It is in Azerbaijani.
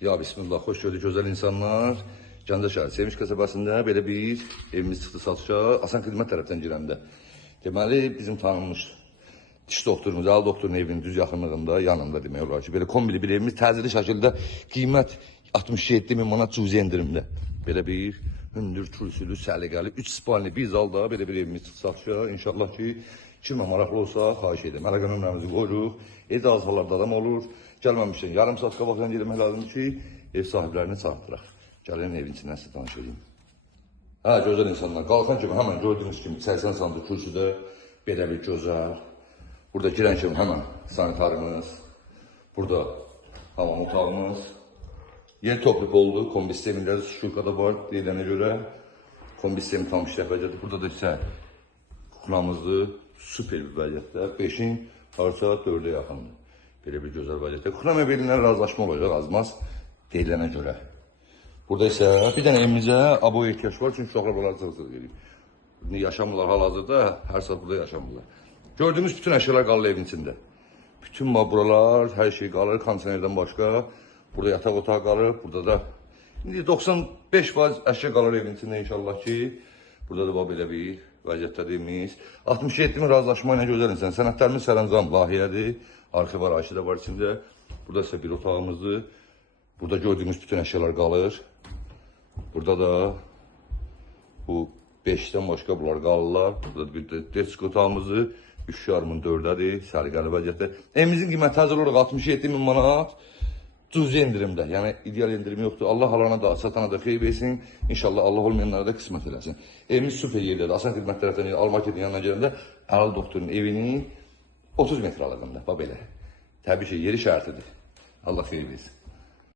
Ya bismillah, hoş gördük güzel insanlar. Gəncə şəhəri Sevinç qəsəbəsində belə bir evimiz çıxdı satışa. Asan xidmət tərəfdən girəndə. Deməli, bizim tanınmış diş doktorumuz, Ali doktorun evinin düz yaxınlığında, yanında demək olar ki, belə kombili bir evimiz təzəli şəkildə qiymət 67 min manat cüzi endirimdə. Belə bir hündür, kürsülü, səliqəli, 3 spalni bir zalda belə bir evimiz çıxdı satışa. İnşallah ki, kimə maraqlı olsa, xahiş edirəm. Əlaqə nömrəmizi qoyuruq. Evdə az hallarda adam olur. Gəlməmişdən yarım saat qabaqdan girmək lazımdır ki, ev sahiblərini çağırdıraq. Gəlin evin içindən sizə tanış edeyim. Hə, gözəl insanlar. Qalxan kimi həmən gördüyünüz kimi 80 sm kürsüdə belə bir gözəl. Burada girən kimi həmən sanitarımız. Burada hamam otağımız. Yer topluq oldu. Kombi sistemləri şurada var deyilənə görə. Kombi sistemi tam işləf vəziyyətdə. Burada da isə kuxnamızdır. Süper bir vəziyyətdə. 5-in harca 4-ə yaxındır. Belə bir gözəl vəziyyətdə. Kuxna mebelindən razılaşma olacaq azmaz deyilənə görə. Burada isə bir dənə evimizə aboya ehtiyac var, çünki uşaqlar buraları cırıq-cırıq edir. Yaşamırlar hal-hazırda, hər saat burada yaşamırlar. Gördüyümüz bütün əşyalar qalır evin içində. Bütün buralar, hər şey qalır, kondisionerdən başqa. Burada yataq otağı qalır, burada da 95% əşya qalır evin içində inşallah ki. Burada da belə bir vəziyyətdəyimiz. 67 min razılaşma ilə gözəl insan. Sənədlərimiz sərəncam layihədir. Arxiv arayışı da var içində. Burada isə bir otağımızdır. Burada gördüyümüz bütün əşyalar qalır. Burada da bu 5-dən başqa bunlar qalırlar. Burada bir də desk otağımızdır. 3,5-min 4-dədir. Səliqəli vəziyyətdə. Evimizin qiyməti hazır olaraq 67 min manat. Cüzi endirimdə. Yəni ideal endirim yoxdur. Allah halana da, satana da xeyir versin. İnşallah Allah olmayanlara da qismət eləsin. Evimiz süper yerdədir. Asan xidmət tərəfdən Almarketin yanına gələndə Ali doktorun evinin 30 metr aralığında. Bax belə. Təbii ki, yeri şərtidir. Allah xeyir versin.